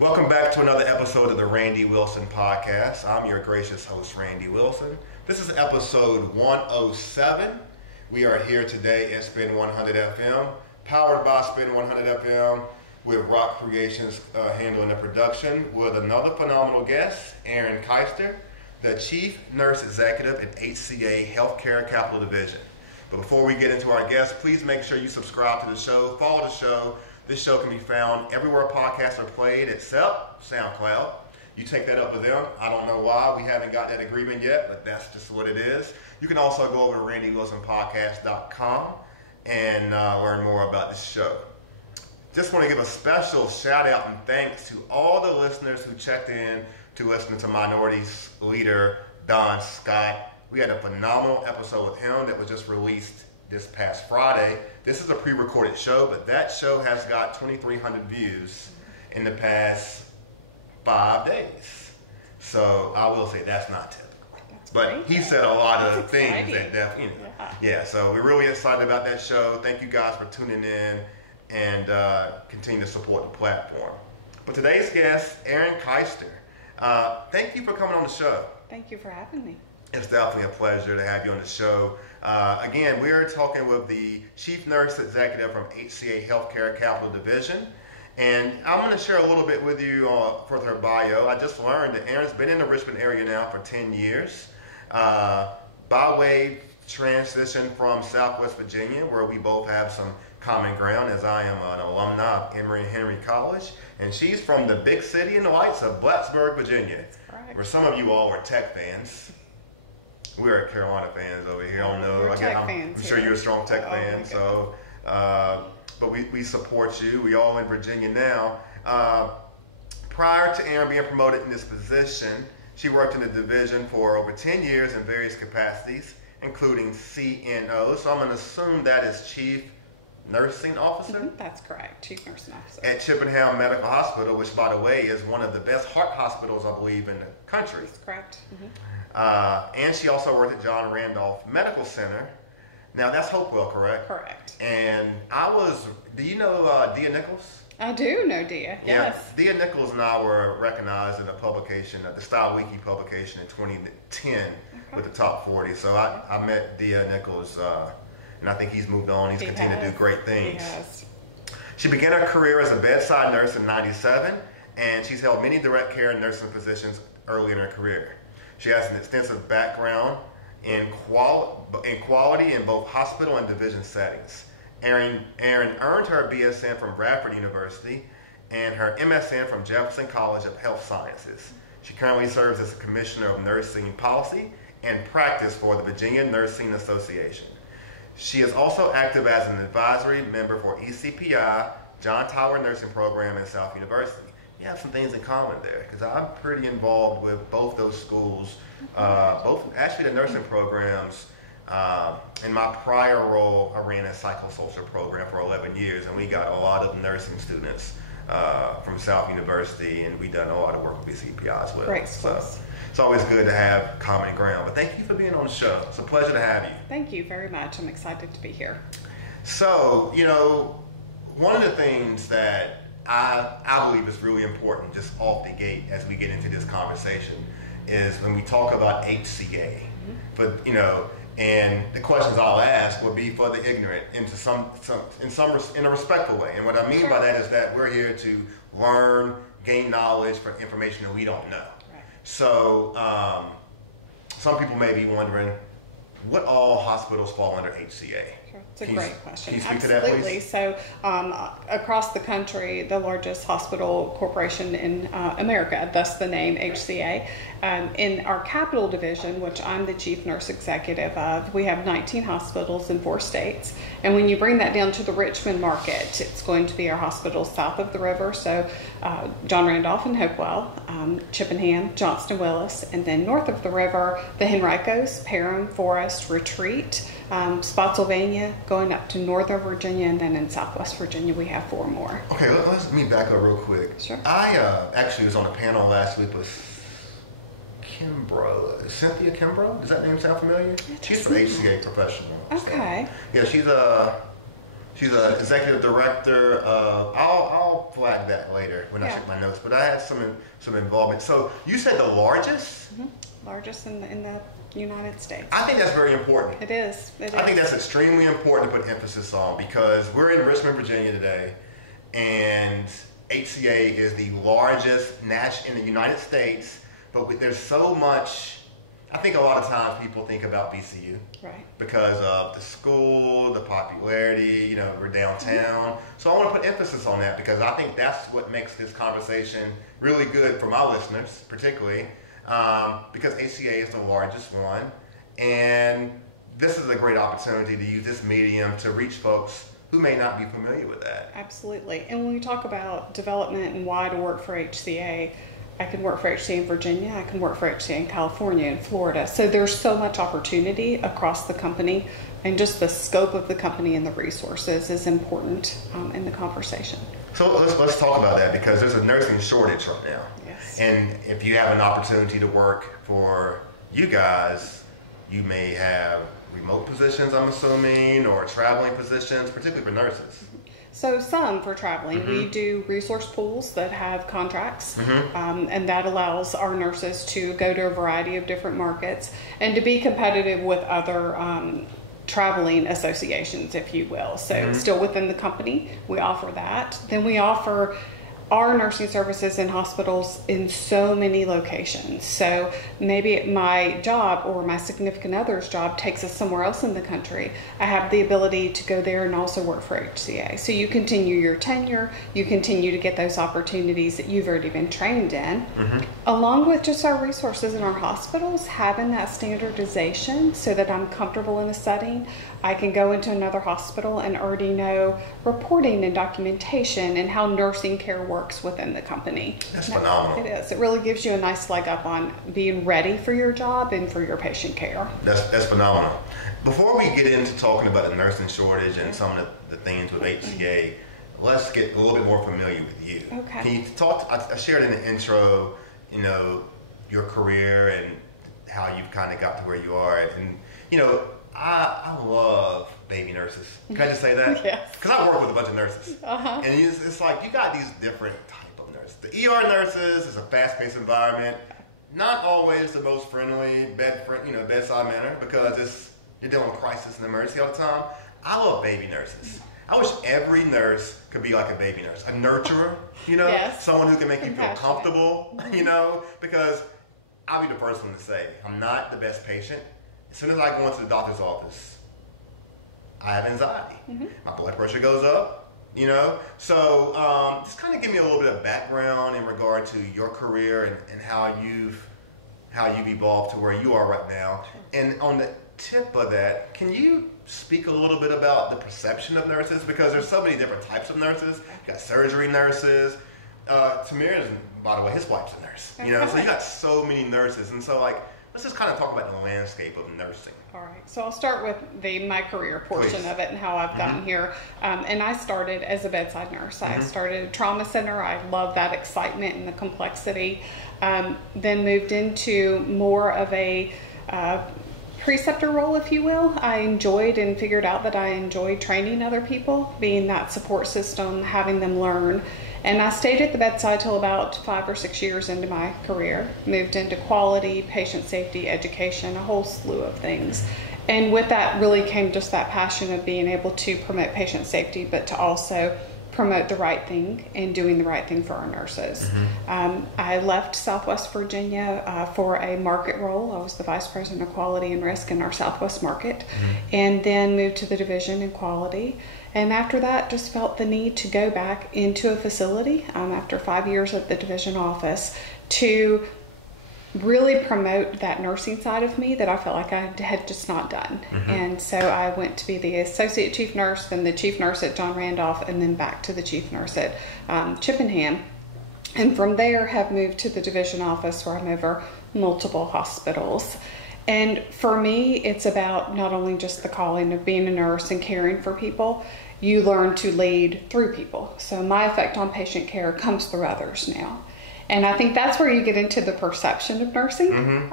Welcome back to another episode of the Randy Wilson Podcast. I'm your gracious host, Randy Wilson. This is episode 107. We are here today at Spin 100 FM, powered by Spin 100 FM, with Rock Creations handling the production, with another phenomenal guest, Erin Keister, the Chief Nurse Executive at HCA Healthcare Capital Division. But before we get into our guest, please make sure you subscribe to the show, follow the show. This show can be found everywhere podcasts are played except SoundCloud. You take that up with them. I don't know why. We haven't got that agreement yet, but that's just what it is. You can also go over to randywilsonpodcast.com and learn more about this show. Just want to give a special shout out and thanks to all the listeners who checked in to listen to Minorities leader Don Scott. We had a phenomenal episode with him that was just released this past Friday. This is a pre-recorded show, but that show has got 2,300 views in the past 5 days. So I will say that's not typical. But he said a lot of things that definitely, yeah. So we're really excited about that show. Thank you guys for tuning in and continue to support the platform. But today's guest, Erin Keister. Thank you for coming on the show. Thank you for having me. It's definitely a pleasure to have you on the show. Again, we're talking with the Chief Nurse Executive from HCA Healthcare Capital Division. And I'm going to share a little bit with you for her bio. I just learned that Erin's been in the Richmond area now for 10 years. By way transition from Southwest Virginia, where we both have some common ground, as I am an alumni of Emory and Henry College. And she's from the big city in the lights of Blacksburg, Virginia, where some of you all were Tech fans. We're Carolina fans over here. I don't know. I'm sure you're a strong Tech fan. So, but we support you. We all in Virginia now. Prior to Erin being promoted in this position, she worked in the division for over 10 years in various capacities, including CNO. So I'm going to assume that is Chief Nursing Officer? Mm-hmm, that's correct, Chief Nursing Officer. At Chippenham Medical Hospital, which, by the way, is one of the best heart hospitals, I believe, in the country. That's correct. Mm-hmm. And she also worked at John Randolph Medical Center. Now, that's Hopewell, correct? Correct. And do you know Dia Nichols? I do know Dia, yes. Yeah, Dia Nichols and I were recognized in a publication, the Style Wiki publication in 2010 with the top 40. So I met Dia Nichols, and I think he's moved on. He's continued to do great things. He has. She began her career as a bedside nurse in '97, and she's held many direct care nursing positions early in her career. She has an extensive background in quality in both hospital and division settings. Erin earned her BSN from Radford University and her MSN from Jefferson College of Health Sciences. She currently serves as a Commissioner of Nursing Policy and Practice for the Virginia Nursing Association. She is also active as an advisory member for ECPI, John Tyler Nursing Program, and South University. You have some things in common there, because I'm pretty involved with both those schools, actually the nursing programs. In my prior role, I ran a psychosocial program for 11 years, and we got a lot of nursing students from South University, and we've done a lot of work with ECPI as well. Great so schools. It's always good to have common ground. But thank you for being on the show. It's a pleasure to have you. Thank you very much. I'm excited to be here. So, one of the things that I believe is really important just off the gate as we get into this conversation is when we talk about HCA. Mm-hmm. But, and the questions I'll ask will be for the ignorant in a respectful way. And what I mean by that is that we're here to learn, gain knowledge for information that we don't know. Right. So some people may be wondering, what all hospitals fall under HCA? It's a great question. Can you speak Absolutely. to that, please? So across the country, the largest hospital corporation in America, thus the name HCA. In our capital division, which I'm the chief nurse executive of, we have 19 hospitals in 4 states. And when you bring that down to the Richmond market, it's going to be our hospitals south of the river. So John Randolph and Hopewell, Chippenham, Johnston Willis, and then north of the river, the Henricos, Parham, Forest, Retreat, Spotsylvania, going up to Northern Virginia, and then in Southwest Virginia we have 4 more. Okay, let me back up real quick. Sure. I actually was on a panel last week with Cynthia Kimbrough. Does that name sound familiar? She's from HCA Professional. Okay. Yeah, she's She's an executive director of, I'll flag that later when I check my notes, but I had some involvement. So you said the largest? Mm-hmm. Largest in the United States. I think that's very important. It is. I think that's extremely important to put emphasis on because we're in Richmond, Virginia today, and HCA is the largest in the United States, but there's so much. I think a lot of times people think about VCU because of the school, the popularity, we're downtown. Mm-hmm. So I want to put emphasis on that because I think that's what makes this conversation really good for my listeners, particularly because HCA is the largest one. And this is a great opportunity to use this medium to reach folks who may not be familiar with that. Absolutely. And when we talk about development and why to work for HCA, I can work for HCA in Virginia, I can work for HCA in California and Florida. So there's so much opportunity across the company, and just the scope of the company and the resources is important in the conversation. So let's talk about that because there's a nursing shortage right now. Yes. And if you have an opportunity to work for you guys, you may have remote positions, I'm assuming, or traveling positions, particularly for nurses. So some for traveling. Mm-hmm. We do resource pools that have contracts, mm-hmm. And that allows our nurses to go to a variety of different markets and to be competitive with other traveling associations, if you will. So mm-hmm. still within the company, we offer that. Then we offer our nursing services in hospitals in so many locations. So maybe my job or my significant other's job takes us somewhere else in the country. I have the ability to go there and also work for HCA. So you continue your tenure, you continue to get those opportunities that you've already been trained in, mm-hmm. along with just our resources in our hospitals, having that standardization so that I'm comfortable in a setting. I can go into another hospital and already know reporting and documentation and how nursing care works within the company. That's phenomenal. It is. It really gives you a nice leg up on being ready for your job and for your patient care. That's phenomenal. Before we get into talking about the nursing shortage and some of the things with HCA, let's get a little bit more familiar with you. Okay. Can you talk? I shared in the intro, your career and how you've kind of got to where you are, and I love baby nurses. Can I just say that? Yes. Because I work with a bunch of nurses. Uh-huh. And it's like you got these different type of nurses. The ER nurses is a fast-paced environment. Not always the most friendly bedside manner because you're dealing with crisis and emergency all the time. I love baby nurses. I wish every nurse could be like a baby nurse. A nurturer, Yes. Someone who can make you feel Compassionate. comfortable, because I'll be the first one to say, I'm not the best patient. As soon as I go into the doctor's office, I have anxiety. Mm-hmm. My blood pressure goes up, So just kind of give me a little bit of background in regard to your career and how you've evolved to where you are right now. Sure. And on the tip of that, can you speak a little bit about the perception of nurses? Because there's so many different types of nurses. You got surgery nurses. Tamir, by the way, his wife's a nurse. So you got so many nurses. And so let's just kind of talk about the landscape of nursing. All right. So I'll start with my career portion Please. of it and how I've gotten mm-hmm. here. And I started as a bedside nurse. Mm-hmm. I started at a trauma center. I love that excitement and the complexity. Then moved into more of a preceptor role, if you will. I enjoyed and figured out that I enjoyed training other people, being that support system, having them learn. And I stayed at the bedside till about 5 or 6 years into my career. Moved into quality, patient safety, education, a whole slew of things. And with that really came just that passion of being able to promote patient safety, but to also promote the right thing and doing the right thing for our nurses. Mm-hmm. I left Southwest Virginia for a market role. I was the Vice President of Quality and Risk in our Southwest market, mm-hmm. and then moved to the division in quality. And after that, just felt the need to go back into a facility after 5 years at the division office to really promote that nursing side of me that I felt like I had just not done. Mm-hmm. And so I went to be the associate chief nurse, then the chief nurse at John Randolph, and then back to the chief nurse at Chippenham. And from there have moved to the division office where I'm over multiple hospitals. And for me, it's about not only just the calling of being a nurse and caring for people, you learn to lead through people. So my effect on patient care comes through others now. And I think that's where you get into the perception of nursing.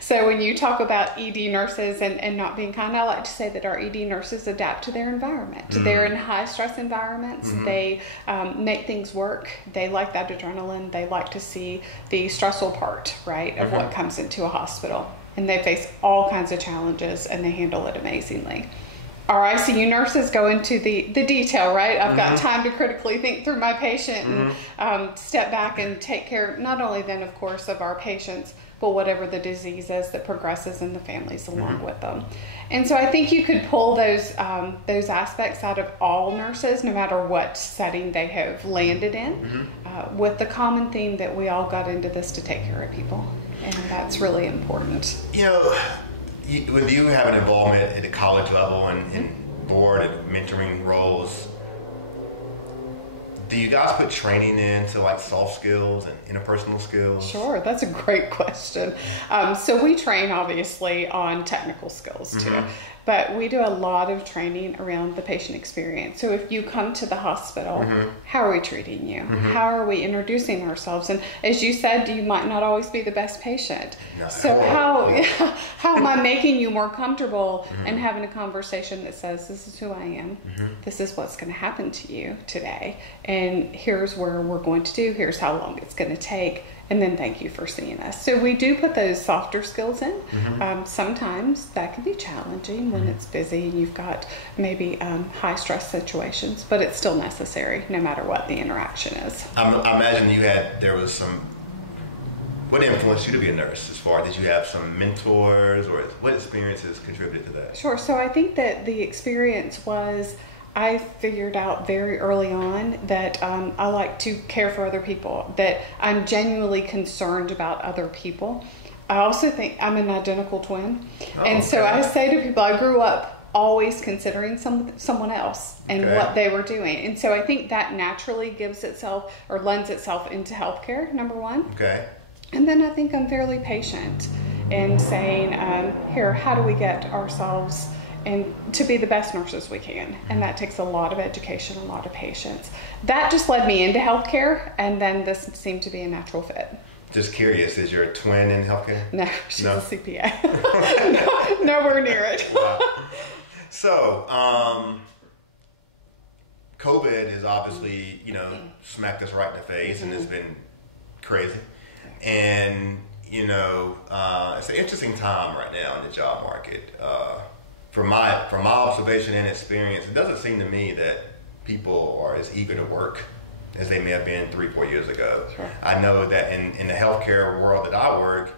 So when you talk about ED nurses and not being kind, I like to say that our ED nurses adapt to their environment. They're in high stress environments. They make things work. They like that adrenaline. They like to see the stressful part, right, of what comes into a hospital. And they face all kinds of challenges, and they handle it amazingly. Our ICU nurses go into the detail, right? I've got time to critically think through my patient and step back and take care, not only then, of course, of our patients, but whatever the disease is that progresses in the families along with them. And so I think you could pull those aspects out of all nurses, no matter what setting they have landed in, with the common theme that we all got into this to take care of people. And that's really important. You know, with you having involvement at the college level and board and mentoring roles, do you guys put training into like soft skills and interpersonal skills? Sure, that's a great question. So we train obviously on technical skills too, but we do a lot of training around the patient experience. So if you come to the hospital, how are we treating you? How are we introducing ourselves? And as you said, you might not always be the best patient. No. So how am I making you more comfortable and having a conversation that says, this is who I am, this is what's going to happen to you today, and here's where we're going to do, here's how long it's going to take, and then thank you for seeing us. So we do put those softer skills in. Sometimes that can be challenging when it's busy and you've got maybe high stress situations, but it's still necessary no matter what the interaction is. I imagine there was some, what influenced you to be a nurse as far? Did you have some mentors, or what experiences contributed to that? Sure. So I think that the experience was, I figured out very early on that I like to care for other people, that I'm genuinely concerned about other people. I also think I'm an identical twin. And so I say to people, I grew up always considering someone else and what they were doing. And so I think that naturally gives itself or lends itself into healthcare, number one. And then I think I'm fairly patient in saying, here, how do we get ourselves and to be the best nurses we can? And that takes a lot of education, a lot of patience. That just led me into healthcare, and then this seemed to be a natural fit. Just curious, is your twin in healthcare? No, she's a CPA. Nowhere near it. Wow. So, COVID has obviously, smacked us right in the face, and it's been crazy. And, it's an interesting time right now in the job market. From my observation and experience, it doesn't seem to me that people are as eager to work as they may have been 3-4 years ago. I know that in the healthcare world that I work,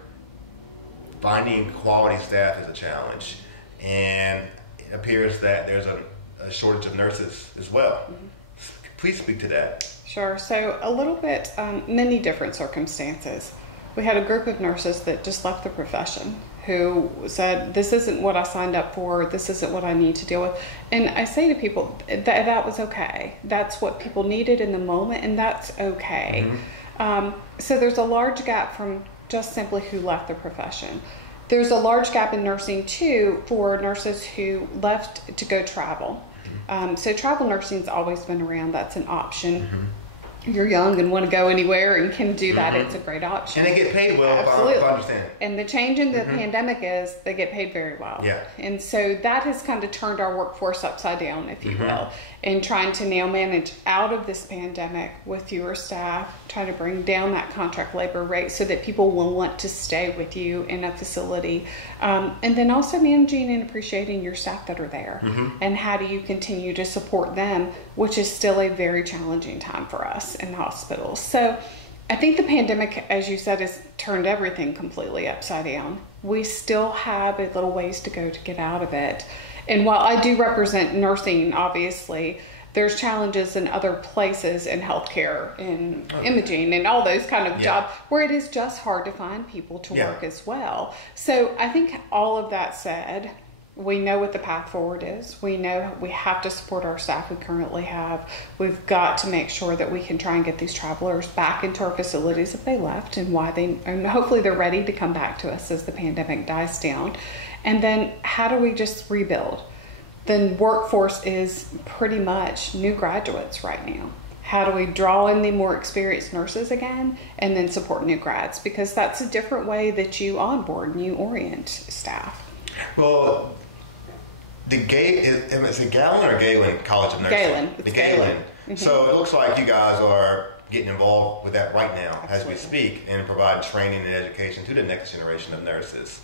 finding quality staff is a challenge, and it appears that there's a shortage of nurses as well. Please speak to that. Sure. So a little bit, many different circumstances. We had a group of nurses that just left the profession, who said, this isn't what I signed up for, this isn't what I need to deal with. And I say to people, that was okay. That's what people needed in the moment, and that's okay. So there's a large gap from just simply who left the profession. There's a large gap in nursing, too, for nurses who left to go travel. So travel nursing's always been around. That's an option. You're young and want to go anywhere and can do that, it's a great option. And they get paid well, if I understand. And the change in the pandemic is they get paid very well. And so that has kind of turned our workforce upside down, if you will, in trying to now manage out of this pandemic with fewer staff, trying to bring down that contract labor rate so that people will want to stay with you in a facility. And then also managing and appreciating your staff that are there. And how do you continue to support them, which is still a very challenging time for us in hospitals. So I think the pandemic, as you said, has turned everything completely upside down. We still have a little ways to go to get out of it. And while I do represent nursing, obviously, there's challenges in other places in healthcare, in imaging, and all those kind of jobs where it is just hard to find people to work as well. So I think all of that said, we know what the path forward is. We know we have to support our staff we currently have. We've got to make sure that we can try and get these travelers back into our facilities if they left, and hopefully they're ready to come back to us as the pandemic dies down. And then how do we just rebuild? The workforce is pretty much new graduates right now. How do we draw in the more experienced nurses again and then support new grads? Because that's a different way that you onboard and you orient staff. Well, is it Galen or Galen College of Nursing? Galen. The Galen. Mm-hmm. So it looks like you guys are getting involved with that right now. Absolutely. As we speak, and provide training and education to the next generation of nurses.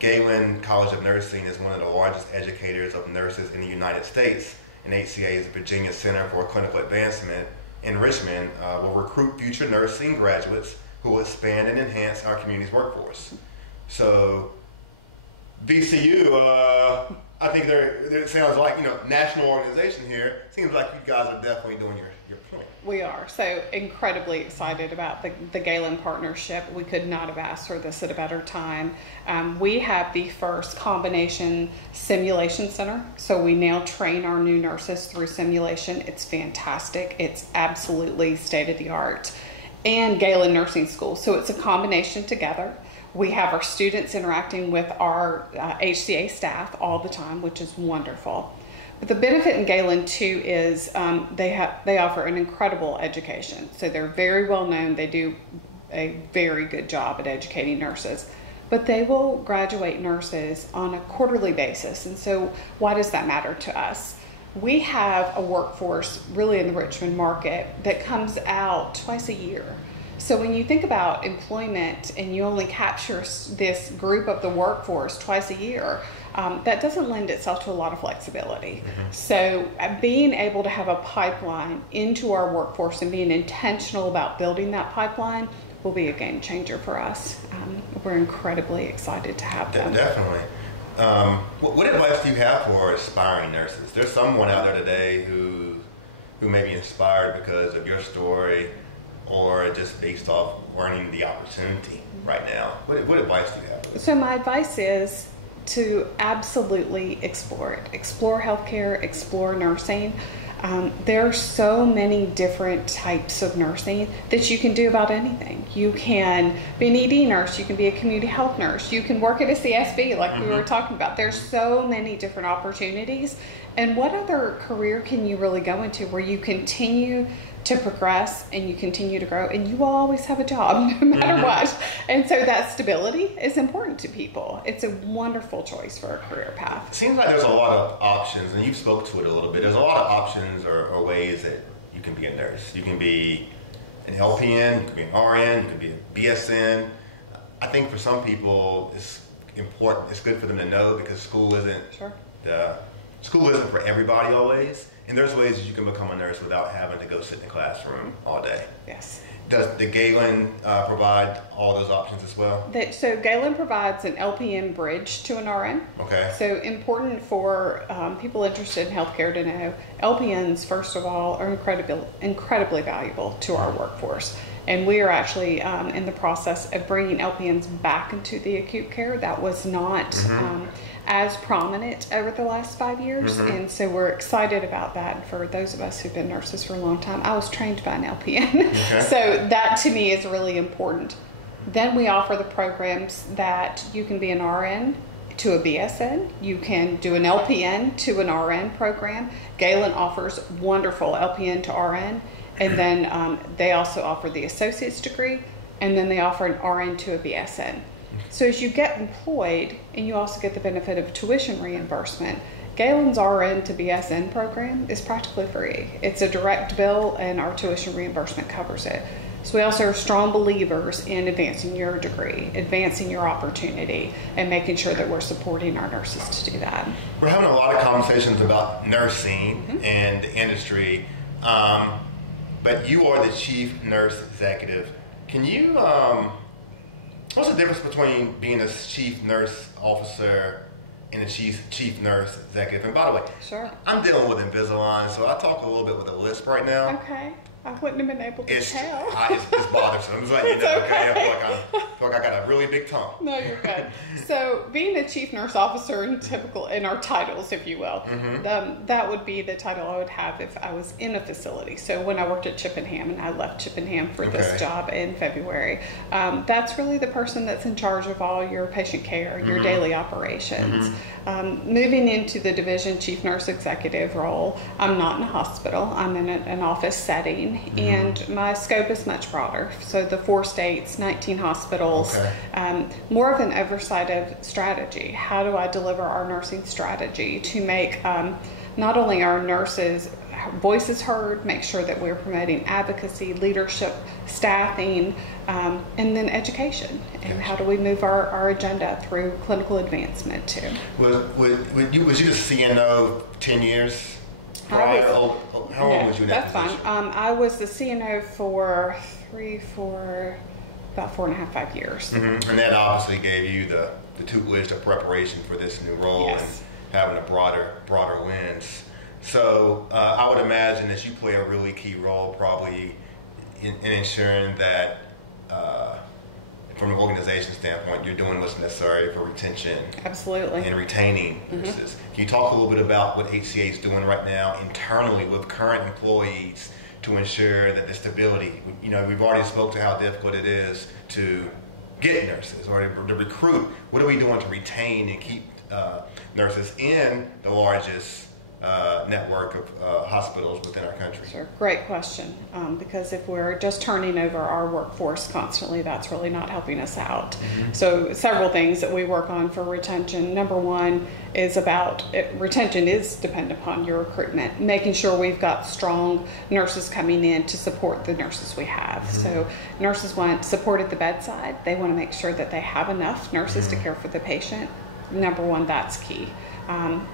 Galen College of Nursing is one of the largest educators of nurses in the United States, and HCA's Virginia Center for Clinical Advancement in Richmond will recruit future nursing graduates who will expand and enhance our community's workforce. So VCU, I think it sounds like, national organization here. Seems like you guys are definitely doing your point. We are. So incredibly excited about the Galen partnership. We could not have asked for this at a better time. We have the first combination simulation center. So we now train our new nurses through simulation. It's fantastic. It's absolutely state of the art. And Galen Nursing School. So it's a combination together. We have our students interacting with our HCA staff all the time, which is wonderful. But the benefit in Galen too is they offer an incredible education. So they're very well known. They do a very good job at educating nurses. But they will graduate nurses on a quarterly basis. And so why does that matter to us? We have a workforce really in the Richmond market that comes out twice a year. So when you think about employment and you only capture this group of the workforce twice a year, that doesn't lend itself to a lot of flexibility. Mm-hmm. So being able to have a pipeline into our workforce and being intentional about building that pipeline will be a game changer for us. We're incredibly excited to have them. Definitely. What advice do you have for aspiring nurses? There's someone out there today who may be inspired because of your story, or just based off learning the opportunity right now. What advice do you have? So my advice is to absolutely explore it. Explore healthcare, explore nursing. There are so many different types of nursing that you can do about anything. You can be an ED nurse, you can be a community health nurse, you can work at a CSB like we were talking about. There's so many different opportunities. And what other career can you really go into where you continue to progress and you continue to grow and you will always have a job no matter what? And so that stability is important to people. It's a wonderful choice for a career path. It seems like there's a lot of options, and you've spoke to it a little bit. There's a lot of options or ways that you can be a nurse. You can be an LPN, you can be an RN, you can be a BSN. I think for some people it's important, it's good for them to know, because school isn't for everybody always. And there's ways that you can become a nurse without having to go sit in the classroom all day. Yes. Does the Galen provide all those options as well? So Galen provides an LPN bridge to an RN. Okay. So important for people interested in healthcare to know, LPNs, first of all, are incredibly valuable to our workforce. And we are actually in the process of bringing LPNs back into the acute care. That was not as prominent over the last 5 years. And so we're excited about that. For those of us who've been nurses for a long time, I was trained by an LPN. Okay. So that to me is really important. Then we offer the programs that you can be an RN to a BSN. You can do an LPN to an RN program. Galen offers wonderful LPN to RN. And then they also offer the associate's degree, and then they offer an RN to a BSN. So as you get employed, and you also get the benefit of tuition reimbursement, Galen's RN to BSN program is practically free. It's a direct bill, and our tuition reimbursement covers it. So we also are strong believers in advancing your degree, advancing your opportunity, and making sure that we're supporting our nurses to do that. We're having a lot of conversations about nursing and the industry. But you are the chief nurse executive. Can you, what's the difference between being a chief nurse officer and a chief nurse executive? And by the way, sure, I'm dealing with Invisalign, so I talk a little bit with a lisp right now. Okay. I wouldn't have been able to tell. It's bothersome. It's like, you know, okay. I feel like I got a really big tongue. No, you're good. So, being a chief nurse officer in our titles, if you will, that would be the title I would have if I was in a facility. So, when I worked at Chippenham, and I left Chippenham for this job in February, that's really the person that's in charge of all your patient care, your daily operations. Moving into the division chief nurse executive role, I'm not in a hospital. I'm in an office setting, and my scope is much broader. So the 4 states, 19 hospitals, more of an oversight of strategy. How do I deliver our nursing strategy to make not only our nurses' voices heard, make sure that we're promoting advocacy, leadership, staffing, and then education. And how do we move our agenda through clinical advancement too? Was you the CNO 10 years prior? How long was you in that position? That's fine. I was the CNO for about 4.5, 5 years. And that obviously gave you the tutelage, the preparation for this new role and having a broader wins. So I would imagine that you play a really key role probably in ensuring that from an organization standpoint, you're doing what's necessary for retention. Absolutely. And retaining nurses. Can you talk a little bit about what HCA is doing right now internally with current employees to ensure that the stability, you know, we've already spoke to how difficult it is to get nurses or to recruit. What are we doing to retain and keep nurses in the largest network of hospitals within our country? Sure. Great question. Because if we're just turning over our workforce constantly, that's really not helping us out. So several things that we work on for retention. Number one is retention is dependent upon your recruitment, making sure we've got strong nurses coming in to support the nurses we have. So nurses want support at the bedside. They want to make sure that they have enough nurses to care for the patient. Number one, that's key.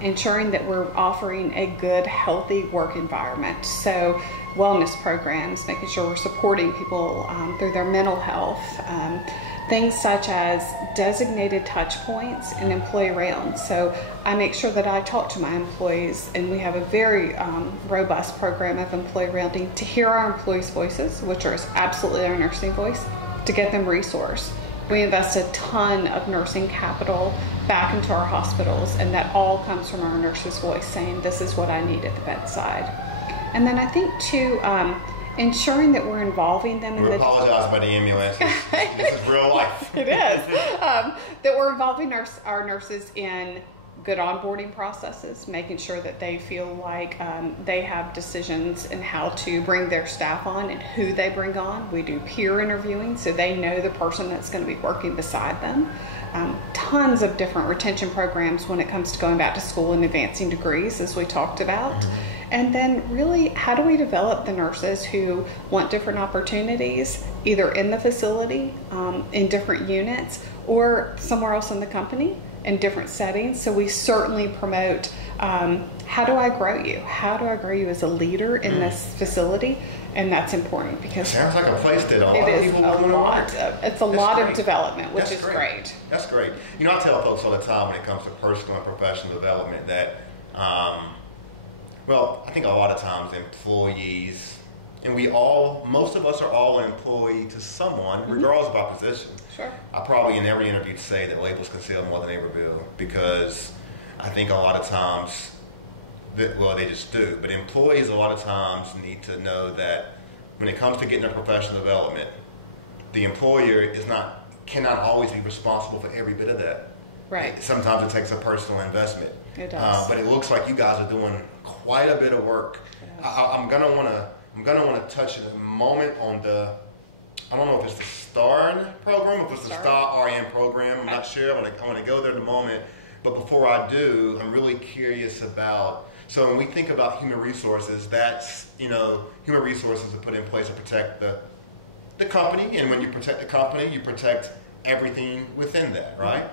Ensuring that we're offering a good, healthy work environment. So wellness programs, making sure we're supporting people through their mental health. Things such as designated touch points and employee rounds. So I make sure that I talk to my employees, and we have a very robust program of employee rounding to hear our employees' voices, which is absolutely our nursing voice, to get them resourced. We invest a ton of nursing capital back into our hospitals, and that all comes from our nurses' voice saying, this is what I need at the bedside. And then I think too, ensuring that we're involving them in We apologize about the ambulance. This is real life. It is. That we're involving our nurses in good onboarding processes, making sure that they feel like they have decisions in how to bring their staff on and who they bring on. We do peer interviewing so they know the person that's going to be working beside them. Tons of different retention programs when it comes to going back to school and advancing degrees, as we talked about. And then really, how do we develop the nurses who want different opportunities, either in the facility, in different units, or somewhere else in the company, in different settings? So we certainly promote, how do I grow you? How do I grow you as a leader in this facility? And that's important because sounds like a place that it is a lot. It's a lot of development, which is great. That's great. You know, I tell folks all the time when it comes to personal and professional development that, well, I think a lot of times employees, and most of us are all an employee to someone, regardless of our position. Sure. I probably in every interview say that labels conceal more than they reveal, because I think a lot of times, they just do, but employees a lot of times need to know that when it comes to getting their professional development, the employer cannot always be responsible for every bit of that. Right. Sometimes it takes a personal investment. It does. But it looks like you guys are doing quite a bit of work. I'm gonna want to touch in a moment on I don't know if it's the STARN program, if it's the STAR RN program. I'm not sure. I'm gonna go there in a moment. But before I do, I'm really curious about. So when we think about human resources, that's human resources are put in place to protect the company, and when you protect the company, you protect everything within that, right?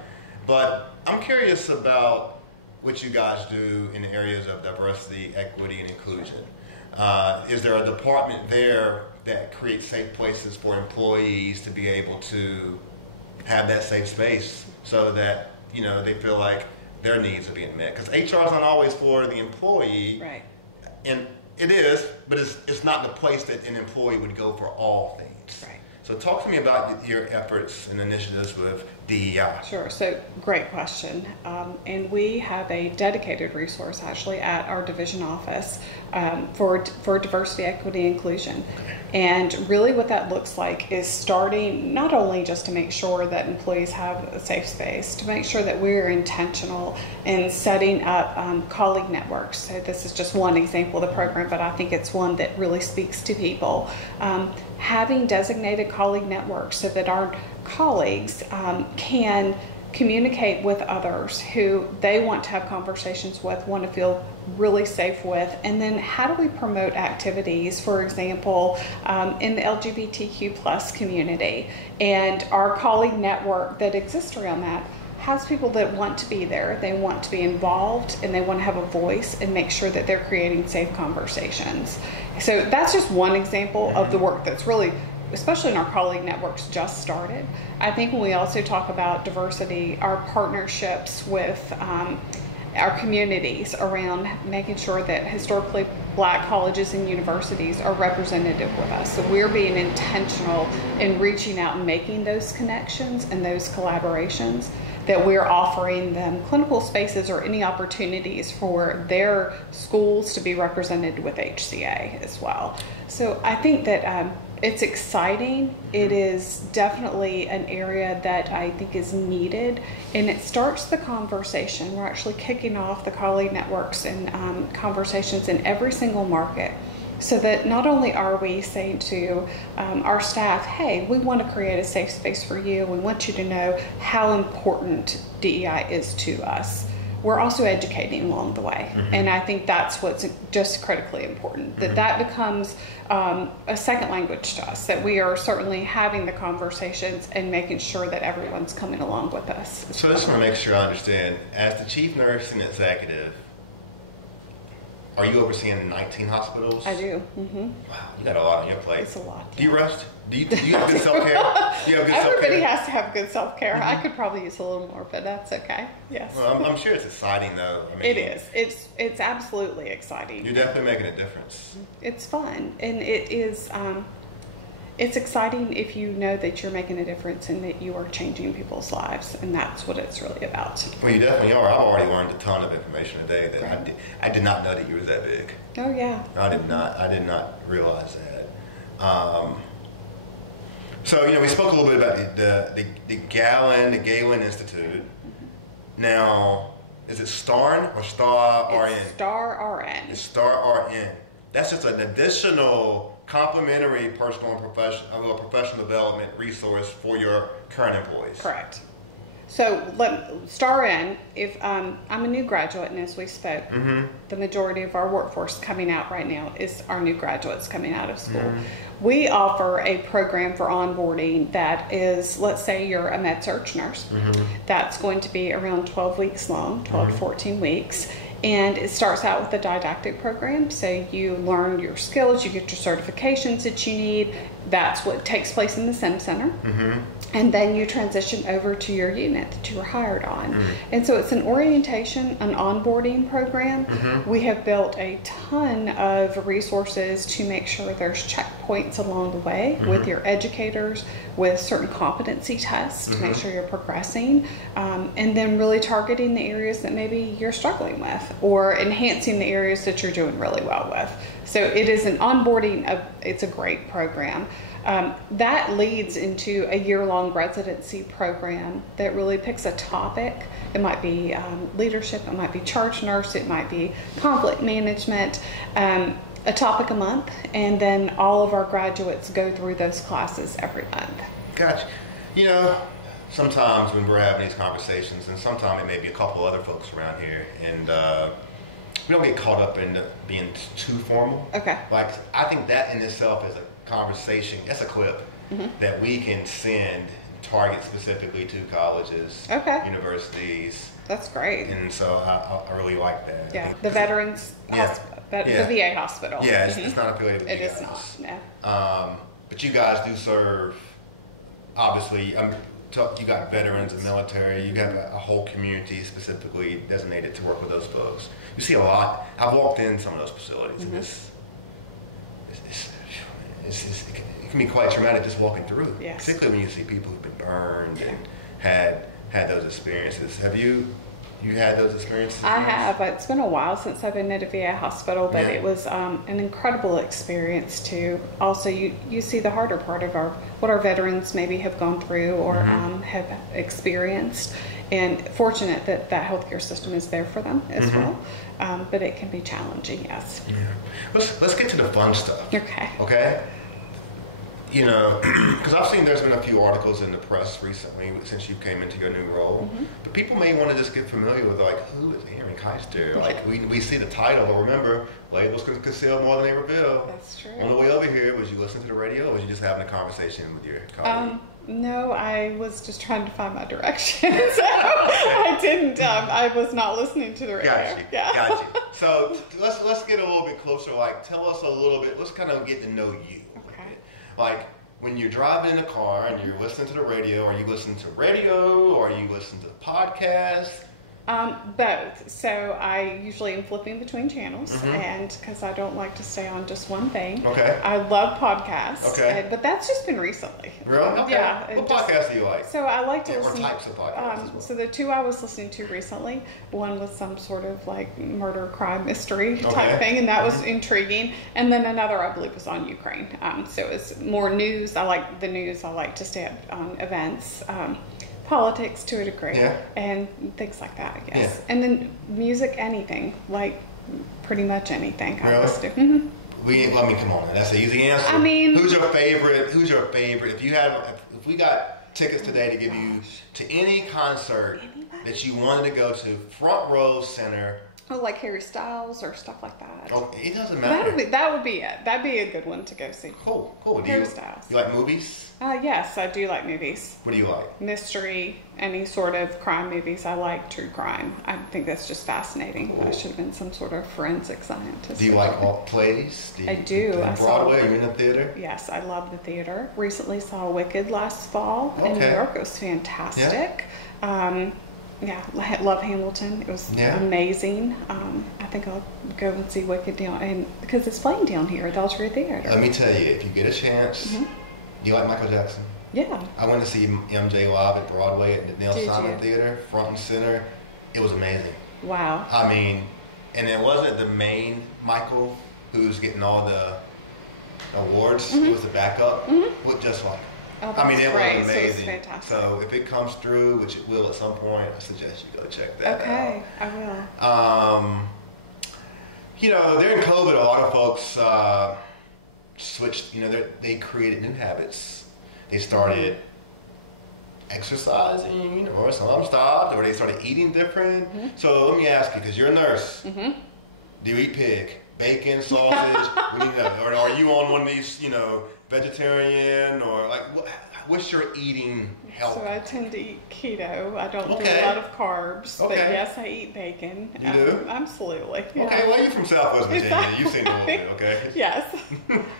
But I'm curious about what you guys do in the areas of diversity, equity, and inclusion. Is there a department there that creates safe places for employees to be able to have that safe space so that they feel like their needs are being met? Because HR is not always for the employee, right? And It is, but it's not the place that an employee would go for all things. Right. So talk to me about your efforts and initiatives with DEI. Sure. So great question. And we have a dedicated resource actually at our division office for diversity, equity, inclusion. Okay. And really what that looks like is starting not only just to make sure that employees have a safe space, to make sure that we're intentional in setting up colleague networks. So this is just one example of the program, but I think it's one that really speaks to people. Having designated colleague networks so that our colleagues can communicate with others who they want to have conversations with, want to feel really safe with, and then how do we promote activities, for example, in the LGBTQ plus community, and our colleague network that exists around that has people that want to be there, they want to be involved, and they want to have a voice and make sure that they're creating safe conversations. So that's just one example of the work that's really, especially in our colleague networks, just started. I think when we also talk about diversity, our partnerships with our communities around making sure that historically Black colleges and universities are representative with us. So we're being intentional in reaching out and making those connections and those collaborations, that we're offering them clinical spaces or any opportunities for their schools to be represented with HCA as well. So I think that it's exciting. It is definitely an area that I think is needed, and it starts the conversation. We're actually kicking off the colleague networks and conversations in every single market, so that not only are we saying to our staff, hey, we want to create a safe space for you, we want you to know how important DEI is to us, we're also educating along the way. And I think that's what's just critically important, that that becomes a second language to us, that we are certainly having the conversations and making sure that everyone's coming along with us. So I just want to make sure I understand, as the chief nursing executive, are you overseeing 19 hospitals? I do. Wow, you got a lot on your plate. It's a lot. Do you rest? Do you have good self-care? Everybody has to have good self-care. I could probably use a little more, but that's okay. Yes. Well, I'm sure it's exciting, though. I mean, it is. It's absolutely exciting. You're definitely making a difference. It's fun, and it is. It's exciting if you know that you're making a difference and that you are changing people's lives, and that's what it's really about. Well, you definitely are. I've already learned a ton of information today that I did not know that you were that big. Oh yeah. I did not realize that. So, we spoke a little bit about the Galen Institute. Now, is it STARN or STAR-RN? It's STAR-RN. It's STAR-RN. That's just an additional complementary personal and professional development resource for your current employees. Correct. So STAR-RN, if I'm a new graduate, and as we spoke, the majority of our workforce coming out right now is our new graduates coming out of school. We offer a program for onboarding that is, let's say you're a med-surg nurse. That's going to be around 12 weeks long, 12 to 14 weeks. And it starts out with a didactic program. So you learn your skills, you get your certifications that you need. That's what takes place in the SIM Center. And then you transition over to your unit that you were hired on. And so it's an orientation, an onboarding program. We have built a ton of resources to make sure there's checkpoints along the way with your educators, with certain competency tests to make sure you're progressing, and then really targeting the areas that maybe you're struggling with, or enhancing the areas that you're doing really well with. So it is an onboarding, it's a great program. That leads into a year-long residency program that really picks a topic. It might be leadership, it might be charge nurse, it might be conflict management, a topic a month, and then all of our graduates go through those classes every month. Gotcha. Sometimes when we're having these conversations, and sometimes it may be a couple other folks around here, and we don't get caught up in being too formal. Okay. Like, I think that in itself is a conversation, that's a clip that we can send, target specifically to colleges, universities. That's great. And so I really like that. Yeah, the Veterans the VA hospital. Yeah, it's not affiliated with you guys. It is not, no. But you guys do serve, obviously, you got veterans and military, you got a whole community specifically designated to work with those folks. You see a lot. I've walked in some of those facilities, and it can be quite traumatic just walking through. Yes. Particularly when you see people who've been burned and had those experiences. Have you had those experiences? I have. It's been a while since I've been at a VA hospital, but Yeah. it was an incredible experience too. Also, you see the harder part of what our veterans maybe have gone through or have experienced, and fortunate that healthcare system is there for them as well. But it can be challenging, yes. Yeah. Let's get to the fun stuff. Okay. Okay. You know, because I've seen there's been a few articles in the press recently since you came into your new role, but people may want to just get familiar with, like, who is Erin Keister? Like, we see the title, but remember, labels can conceal more than they reveal. That's true. On the way over here, was you listening to the radio, or was you just having a conversation with your colleague? No, I was just trying to find my direction, so I didn't. I was not listening to the radio. Got you. Yeah. Got you. So let's get a little bit closer. Like, tell us a little bit. Let's kind of get to know you. Okay. Like, when you're driving in a car and you're listening to the radio, are you listening to radio or are you listening to the podcast? Both. So I usually am flipping between channels, and because I don't like to stay on just one thing. Okay. I love podcasts. Okay. But that's just been recently. Really? Okay. Yeah. What podcast do you like? So I like to Or listen. types of podcasts as well. So the two I was listening to recently, one was some sort of like murder, crime, mystery type Okay. thing, and that was intriguing. And then another I believe was on Ukraine. So it's more news. I like the news. I like to stay up on events. Politics to a degree, and things like that, I guess. Yeah. And then music, anything, like pretty much anything. I Really? listen to. I mean, come on, that's an easy answer. I mean, who's your favorite? If we got tickets today to give you to any concert that you wanted to go to, front row center. Oh, like Harry Styles or stuff like that. Oh, it doesn't matter. That would be it. That'd be a good one to go see. Cool. Harry Styles. You like movies? Yes, I do like movies. What do you like? Mystery, any sort of crime movies. I like true crime. I think that's just fascinating. Cool. I should have been some sort of forensic scientist. Do you like all plays? I do. I saw Broadway? Are you in the theater? Yes, I love the theater. Recently saw Wicked last fall in New York. It was fantastic. Yeah, I love Hamilton. It was amazing. I think I'll go and see Wicked because it's playing down here at the Altria Theater. Let me tell you, if you get a chance, do you like Michael Jackson? Yeah. I went to see MJ live at Broadway at the Neil Simon Theater, front and center. It was amazing. Wow. I mean, and it wasn't the main Michael who's getting all the awards. It was the backup. Looked just like him. Oh, I mean, it great. was amazing. So, it was fantastic. So if it comes through, which it will at some point, I suggest you go check that out. Okay, I will. You know, during COVID, a lot of folks switched. You know, they created new habits. They started exercising, or some stopped, or they started eating different. So let me ask you, because you're a nurse, do you eat pig, bacon, sausage? We need to know. Or are you on one of these, vegetarian, or like what's your eating health? So I tend to eat keto. I don't do a lot of carbs, but yes, I eat bacon. You do? Absolutely. Yeah. Okay, well, you're from Southwest Virginia. You've seen a little bit, okay? Yes,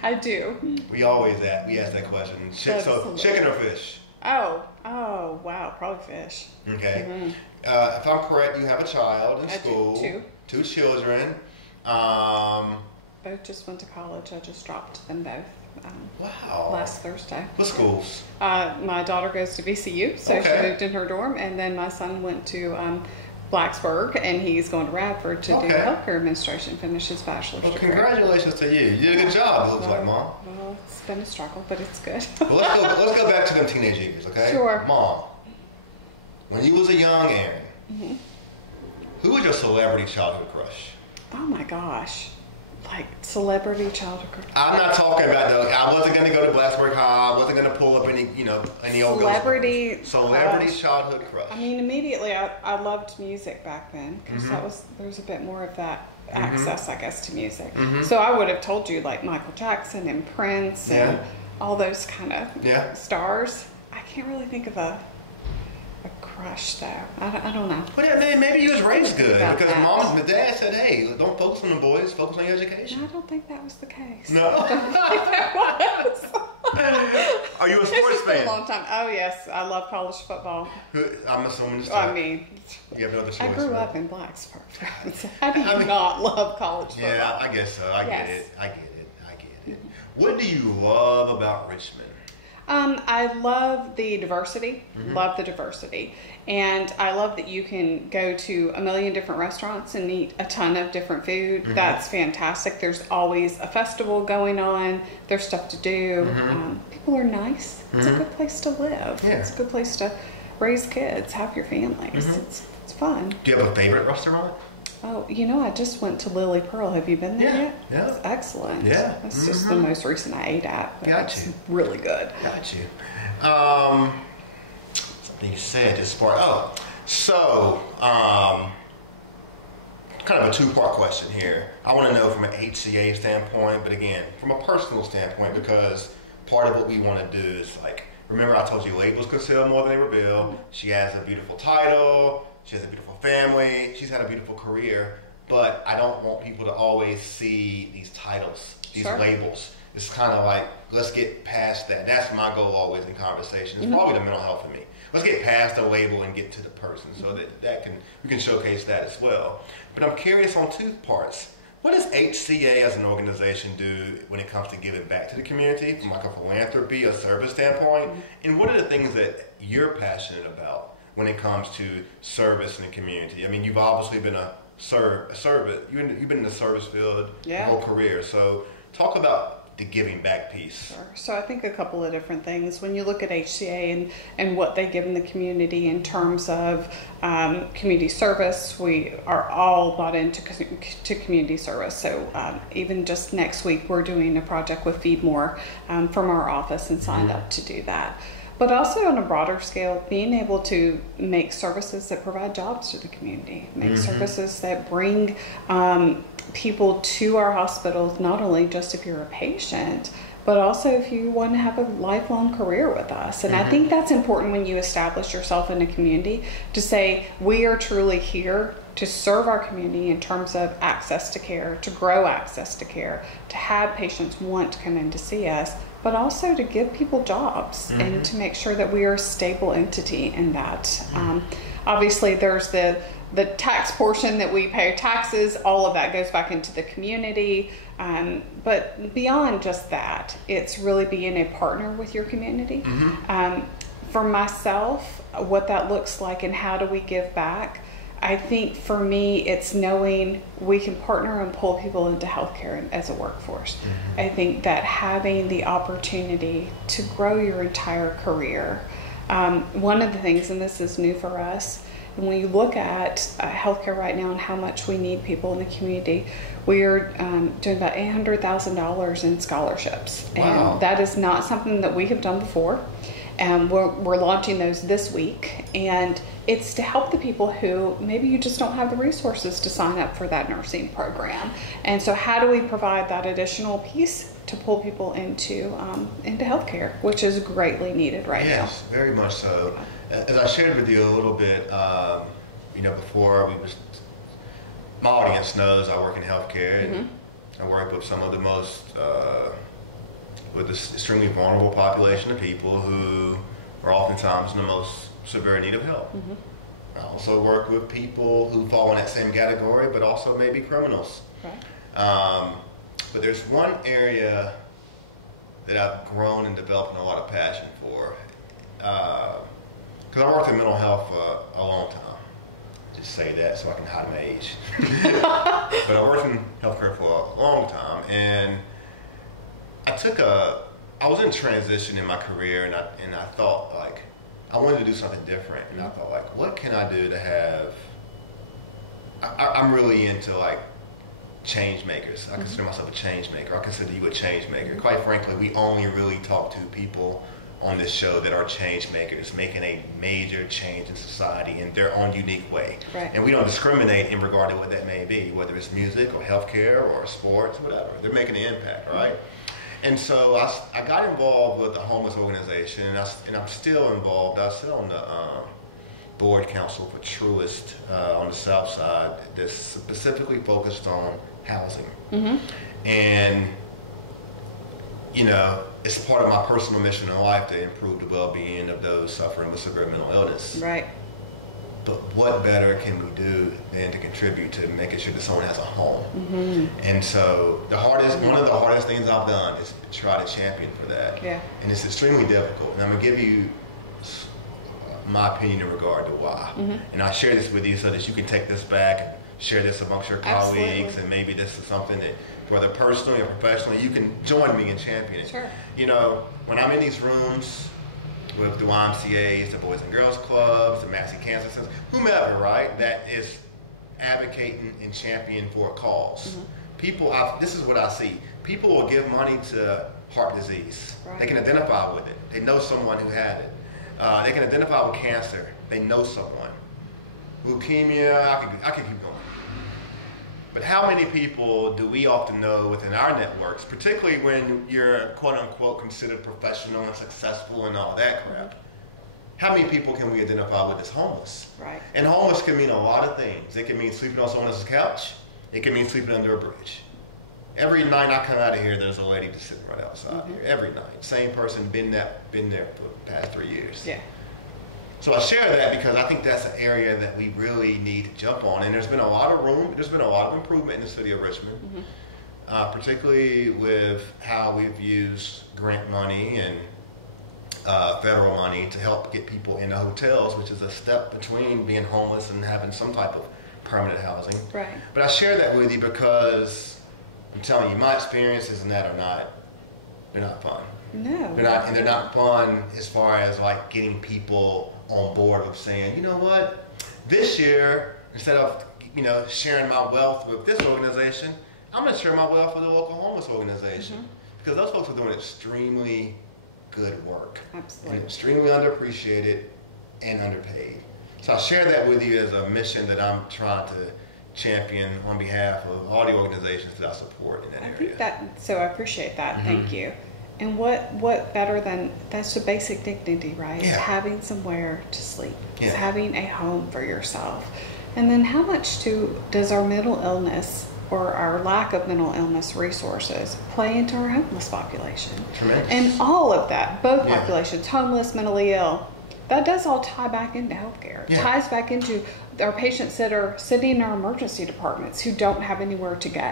I do. We ask that question. Chicken or fish? Oh, wow, probably fish. Okay. If I'm correct, you have a child in school. I do, two children. Both just went to college. I just dropped them both. Wow. Last Thursday. What schools? My daughter goes to VCU, so she moved in her dorm, and then my son went to Blacksburg, and he's going to Radford to do healthcare administration, finish his bachelor's degree. Congratulations to you. You did a good job, it looks like, Mom. Well, it's been a struggle, but it's good. Well, let's go back to them teenage years, okay? Sure. Mom, when you was a young Erin, who was your celebrity childhood crush? Oh my gosh. Like celebrity childhood crush. I'm not talking about I wasn't going to go to Blacksburg High. I wasn't going to pull up any old celebrity childhood crush. I mean, immediately I loved music back then because there was a bit more of that access, I guess, to music. So I would have told you like Michael Jackson and Prince and all those kind of stars. I can't really think of a crush though. I don't know. Well, maybe you was raised good because Mom and Dad said, "Hey, don't focus on the boys, focus on your education." No, I don't think that was the case. No. I don't think that was. Are you a sports It's been fan? a long time. Oh yes, I love college football. I'm assuming it's I mean, you have another choice. I grew up in Blacksburg. So how do you not love college football? Yeah, I guess so. I get it. What do you love about Richmond? I love the diversity, and I love that you can go to a million different restaurants and eat a ton of different food. That's fantastic. There's always a festival going on. There's stuff to do. People are nice. It's a good place to live. Yeah. It's a good place to raise kids, have your families. It's fun. Do you have a favorite restaurant? Oh, I just went to Lily Pearl. Have you been there yet? Yeah. It's excellent. Yeah. It's just the most recent I ate at. But Got you. It's really good. Got you. Something you said just sparked. Kind of a two-part question here. I want to know from an HCA standpoint, but again, from a personal standpoint, because part of what we want to do is remember I told you labels could sell more than they reveal. She has a beautiful title. She has a beautiful family. She's had a beautiful career, but I don't want people to always see these titles, these labels. It's kind of let's get past that. That's my goal always in conversation. It's probably the mental health for me. Let's get past the label and get to the person, so that we can showcase that as well. But I'm curious on two parts. What does HCA as an organization do when it comes to giving back to the community from a philanthropy, a service standpoint? And what are the things that you're passionate about when it comes to service in the community? I mean, you've obviously been you've been in the service field your whole career. So talk about the giving back piece. Sure. So I think a couple of different things. When you look at HCA and what they give in the community in terms of community service, we are all bought into community service. So even just next week, we're doing a project with Feed More from our office and signed up to do that. But also on a broader scale, being able to make services that provide jobs to the community, make services that bring people to our hospitals, not only just if you're a patient, but also if you want to have a lifelong career with us. And I think that's important when you establish yourself in a community, to say we are truly here to serve our community in terms of access to care, to grow access to care, to have patients want to come in to see us, but also to give people jobs and to make sure that we are a stable entity in that. Obviously, there's the tax portion that we pay taxes, all of that goes back into the community. But beyond just that, it's really being a partner with your community. For myself, what that looks like and how do we give back, I think for me, it's knowing we can partner and pull people into healthcare as a workforce. I think that having the opportunity to grow your entire career, one of the things, and this is new for us, when you look at healthcare right now and how much we need people in the community, we are doing about $800,000 in scholarships. Wow. And that is not something that we have done before. And we're launching those this week. And it's to help the people who maybe you just don't have the resources to sign up for that nursing program. And so how do we provide that additional piece to pull people into healthcare, which is greatly needed right now? Yes, very much so. As I shared with you a little bit, before my audience knows I work in healthcare, and I work with some of the most, with this extremely vulnerable population of people who are oftentimes in the most severe need of help. I also work with people who fall in that same category, but also maybe criminals. Right. But there's one area that I've grown and developed a lot of passion for. Because I worked in mental health for a long time. Just say that so I can hide my age. But I worked in healthcare for a long time, and I was in transition in my career, and I thought I wanted to do something different, and I thought what can I do to have? I'm really into change makers. I consider myself a change maker. I consider you a change maker. Quite frankly, we only really talk to people on this show that are change makers, making a major change in society in their own unique way. Right. And we don't discriminate in regard to what that may be, whether it's music or healthcare or sports, whatever. They're making an impact, right? And so I got involved with a homeless organization, and I'm still involved. I sit on the board council for Truist on the South Side that's specifically focused on housing. And it's part of my personal mission in life to improve the well-being of those suffering with severe mental illness. Right. but what better can we do than to contribute to making sure that someone has a home? Mm-hmm. And so one of the hardest things I've done is try to champion for that. Yeah. And it's extremely difficult. And I'm going to give you my opinion in regard to why. Mm-hmm. And I share this with you so that you can take this back and share this amongst your colleagues. Absolutely. And maybe this is something that, whether personally or professionally, you can join me in championing. Sure. You know, when I'm in these rooms with the YMCAs, the Boys and Girls Clubs, the Massey Cancer Centers, whomever, right, that is advocating and championing for a cause. Mm-hmm. People, this is what I see. People will give money to heart disease. Right. They can identify with it. They know someone who had it. They can identify with cancer. They know someone. Leukemia, I can keep going. But how many people do we often know within our networks, particularly when you're quote unquote considered professional and successful and all that crap? How many people can we identify with as homeless? Right. And homeless can mean a lot of things. It can mean sleeping on someone else's couch. It can mean sleeping under a bridge. Every night I come out of here, there's a lady just sitting right outside here. Every night. Same person, been there for the past 3 years. Yeah. So I share that because I think that's an area that we really need to jump on. And there's been a lot of room, there's been a lot of improvement in the city of Richmond, particularly with how we've used grant money and federal money to help get people into hotels, which is a step between being homeless and having some type of permanent housing. Right. But I share that with you because I'm telling you, my experiences in that they're not fun. No. They're not fun as far as like getting people on board with saying, you know what, this year, instead of, sharing my wealth with this organization, I'm going to share my wealth with a local homeless organization. Because those folks are doing extremely good work. Absolutely. And extremely underappreciated and underpaid. So I share that with you as a mission that I'm trying to champion on behalf of all the organizations that I support in that area. I appreciate that. Thank you. And what better than, that's the basic dignity, right? Yeah. It's having somewhere to sleep. It's having a home for yourself. And then how much does our mental illness or our lack of mental illness resources play into our homeless population? Tremendous. And all of that, both populations, homeless, mentally ill, that does all tie back into healthcare. It ties back into our patients that are sitting in our emergency departments who don't have anywhere to go,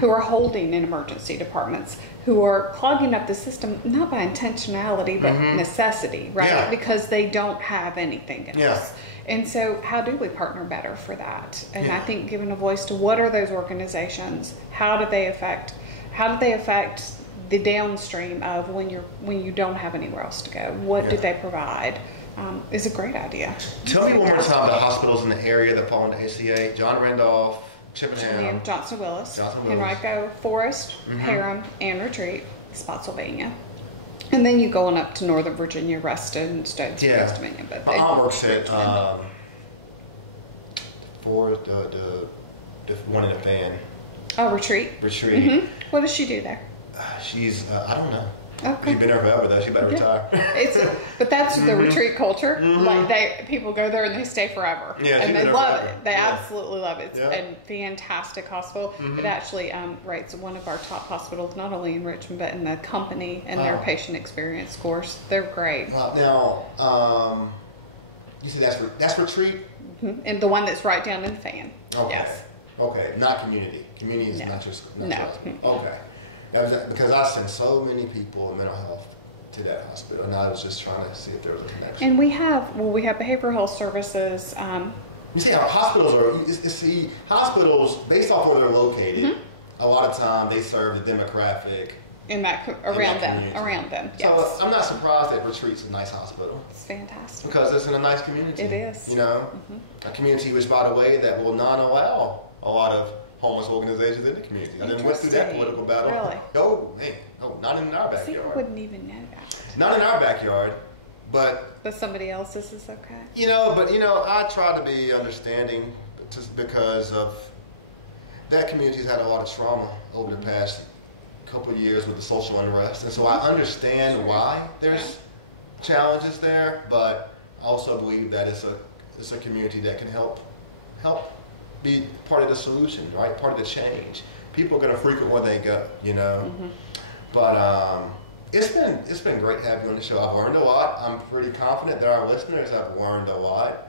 who are holding in emergency departments, who are clogging up the system, not by intentionality, but necessity, right? Yeah. Because they don't have anything else. Yeah. And so how do we partner better for that? And I think giving a voice to what are those organizations, how do they affect the downstream of when you don't have anywhere else to go? What do they provide? Is a great idea. Tell me one more time the hospitals in the area that fall into HCA: John Randolph, Chippenham, Johnson Willis, Henrico, Forest, Parham, and Retreat, Spotsylvania. And then you going up to Northern Virginia, Reston, Stokes, West Virginia. But my mom works at for the one in the fan. Oh, Retreat. What does she do there? She's I don't know. Okay. She's been there forever though. She better retire. But that's the retreat culture. Like people go there and they stay forever. Yeah, and they love it. They absolutely love it. It's a fantastic hospital. It actually rates one of our top hospitals, not only in Richmond but in the company and their patient experience scores. They're great. Now, you see that's Retreat, and the one that's right down in the fan. Okay. Yes. Okay, not community. Community is not just okay. Because I send so many people in mental health to that hospital, and I was just trying to see if there was a connection. And we have behavioral health services. You see how hospitals, based off where they're located, a lot of time they serve the demographic around them. Yes. So I'm not surprised that Retreat's a nice hospital. It's fantastic because it's in a nice community. It is. A community which, by the way, that will not allow a lot of homeless organizations in the community. I didn't went through that political battle. Really? Oh, man. No, not in our backyard. See, I wouldn't even know that. Not in our backyard, but somebody else's is okay. I try to be understanding just because of that community's had a lot of trauma over the past couple of years with the social unrest. And so I understand why there's challenges there, but I also believe that it's a community that can help be part of the solution, right? Part of the change. People are going to frequent where they go, But it's been great to have you on the show. I've learned a lot. I'm pretty confident that our listeners have learned a lot.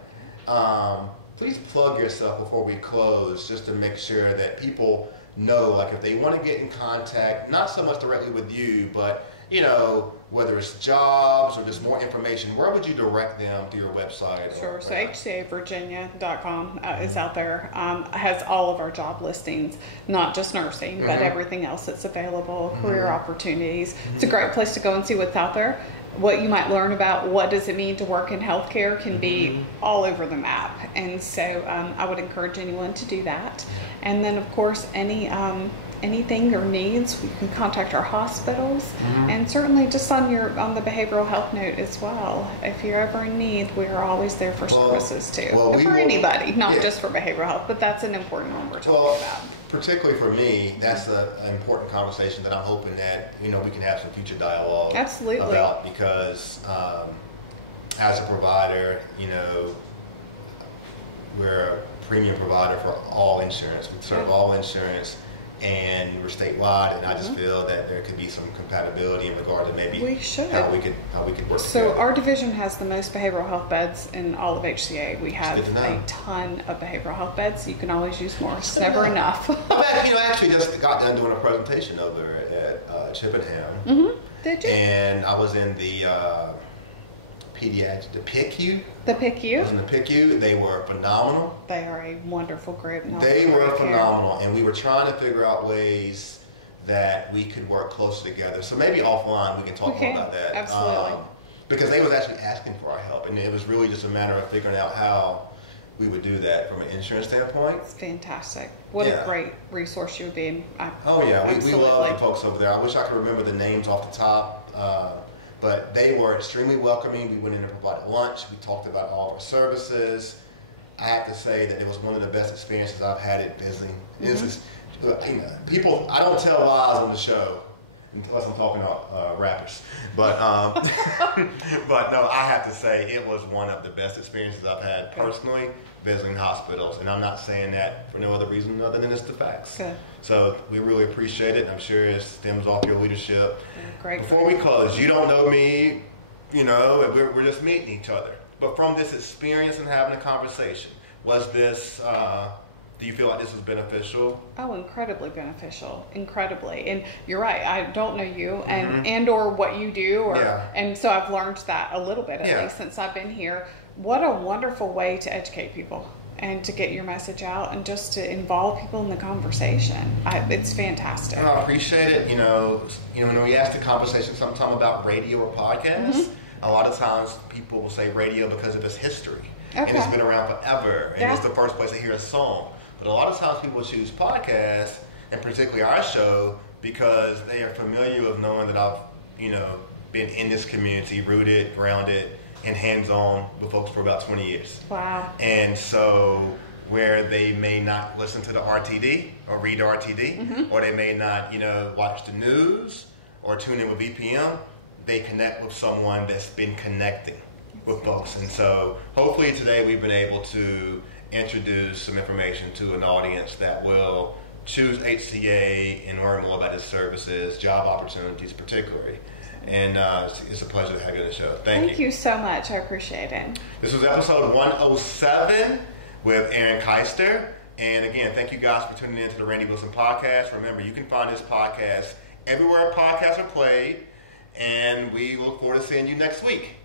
please plug yourself before we close, just to make sure that people know, like, if they want to get in contact, not so much directly with you, but, you know, whether it's jobs or just more information, where would you direct them to your website? Sure. So HCAvirginia.com is out there. Has all of our job listings, not just nursing, but everything else that's available, career opportunities. It's a great place to go and see what's out there. What you might learn about what does it mean to work in healthcare can be all over the map. And so I would encourage anyone to do that. And then, of course, anything or needs, you can contact our hospitals, and certainly just on the behavioral health note as well. If you're ever in need, we are always there for services too. For anybody, not just for behavioral health, but that's an important one we're talking about. Particularly for me, that's an important conversation that I'm hoping that, you know, we can have some future dialogue about, because as a provider, you know, we're a premium provider for all insurance. We serve all insurance, and we're statewide, and I just feel that there could be some compatibility in regard to maybe how we could work together. Our division has the most behavioral health beds in all of HCA. We have a ton of behavioral health beds. You can always use more. It's never enough. I actually just got done doing a presentation over at Chippenham. Did you? And I was in the pediatric, the PICU. The PICU? I was in the PICU. They were phenomenal. They are a wonderful group. They were phenomenal, and we were trying to figure out ways that we could work closer together. So maybe offline we can talk more about that. Absolutely. Because they was actually asking for our help, and it was really just a matter of figuring out how we would do that from an insurance standpoint. It's fantastic. What a great resource you would be. We love the folks over there. I wish I could remember the names off the top. But they were extremely welcoming. We went in and provided lunch. We talked about all our services. I have to say that it was one of the best experiences I've had at visiting. People, I don't tell lies on the show, unless I'm talking about rappers. But but no, I have to say it was one of the best experiences I've had personally visiting hospitals, and I'm not saying that for no other reason other than it's the facts. So we really appreciate it, and I'm sure it stems off your leadership. Great. Before we close, you don't know me, you know, we're just meeting each other. But from this experience and having a conversation, was this, do you feel like this was beneficial? Oh, incredibly beneficial, incredibly. And you're right, I don't know you and or what you do, and so I've learned that a little bit, at least since I've been here. What a wonderful way to educate people and to get your message out and just to involve people in the conversation. It's fantastic. I appreciate it. You know, when we ask the conversation sometime about radio or podcasts, a lot of times people will say radio because of its history. And it's been around forever. And it's the first place they hear a song. But a lot of times people choose podcasts, and particularly our show, because they are familiar with knowing that I've, you know, been in this community, rooted, grounded, and hands-on with folks for about 20 years. Wow. And so where they may not listen to the RTD or read the RTD, or they may not, you know, watch the news or tune in with VPM, they connect with someone that's been connecting with folks. And so hopefully today we've been able to introduce some information to an audience that will choose HCA and learn more about its services, job opportunities particularly. And it's a pleasure to have you on the show. Thank you so much. I appreciate it. This was episode 107 with Erin Keister. And again, thank you guys for tuning in to the Randy Wilson Podcast. Remember, you can find this podcast everywhere podcasts are played. And we look forward to seeing you next week.